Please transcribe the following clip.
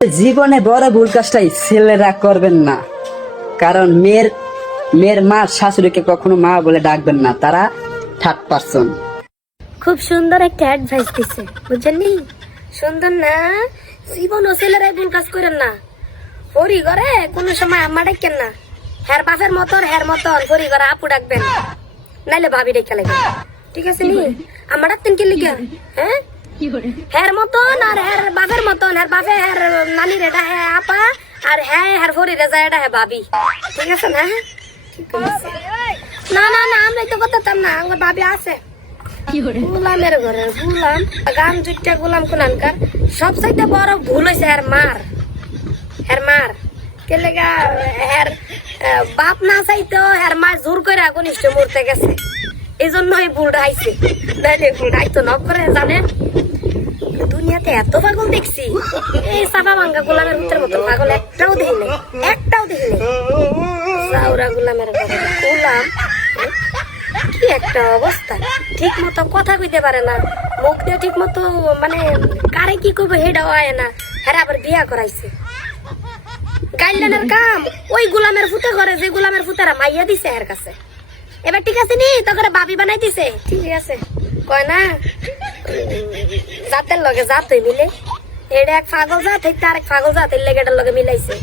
জীবনে বড় ভুল কাজটাই ছেলেরা করবেন না, কারণ মেয়ের মা শাশুড়িকে কখনো মা বলে ডাকবেন না, তারা থার্ড পারসন। খুব সুন্দর একটা অ্যাডভাইস দিছে, বুঝছেননি? সুন্দর না? জীবন ও ছেলেরাই ভুল কাজ করেন না। পরি ঘরে কোনো সময় আম্মা ডাকেন না, হ্যার বাপের মতন হ্যার মতন পরি ঘরে আপু ডাকবেন, নাইলে ভাবি ডেকে লাগে। ঠিক আছে নি? আম্মা ডাকতেন কি লিখা? হ্যাঁ, হ্যার মতন আর হ্যার বাপের মতন, হ্যার বাপে হ্যার নানির এটা হ্যাঁ আপা, আর হ্যাঁ হ্যার ফরি রেজা এটা হ্যাঁ ভাবি। ঠিক আছে না? ঠিক আছে। না না না, আমরা তো করতাম না, আমার ভাবি আছে। গোলামের ঘরে গোলাম, গান জুটটা গোলাম কোনানকার। সবচাইতে বড় ভুল হয়েছে হের মার কেলে হের বাপ না চাইতো হের মার জোর করে ঘনিষ্ঠ মরতে গেছে, এই জন্য এই ভুলটা আইছে। নাইলে ভুলটা আইতো নক করে জানে। দুনিয়াতে এত পাগল দেখছি, এই চাপা ভাঙ্গা গোলামের ভিতর মতো পাগল একটাও দেখিনি, একটাও দেখিনি। চাউরা গোলামের ঘরে গোলাম, কি একটা অবস্থা! ঠিক মতো কথা কইতে পারে না, মুখ দিয়ে ঠিক মতো মানে কারে কি করবো হেডাও আয় না। হ্যাঁ আবার বিয়া করাইছে, গাইলেনের কাম ওই গোলামের ফুতে করে, যে গোলামের ফুতেরা মাইয়া দিছে এর কাছে। এবার ঠিক আছে নি, তো করে ভাবি বানাই দিছে। ঠিক আছে কয় না, জাতের লগে জাত মিলে, এটা এক পাগল জাত, আরেক পাগল জাত, এর লেগে এটার লগে মিলাইছে।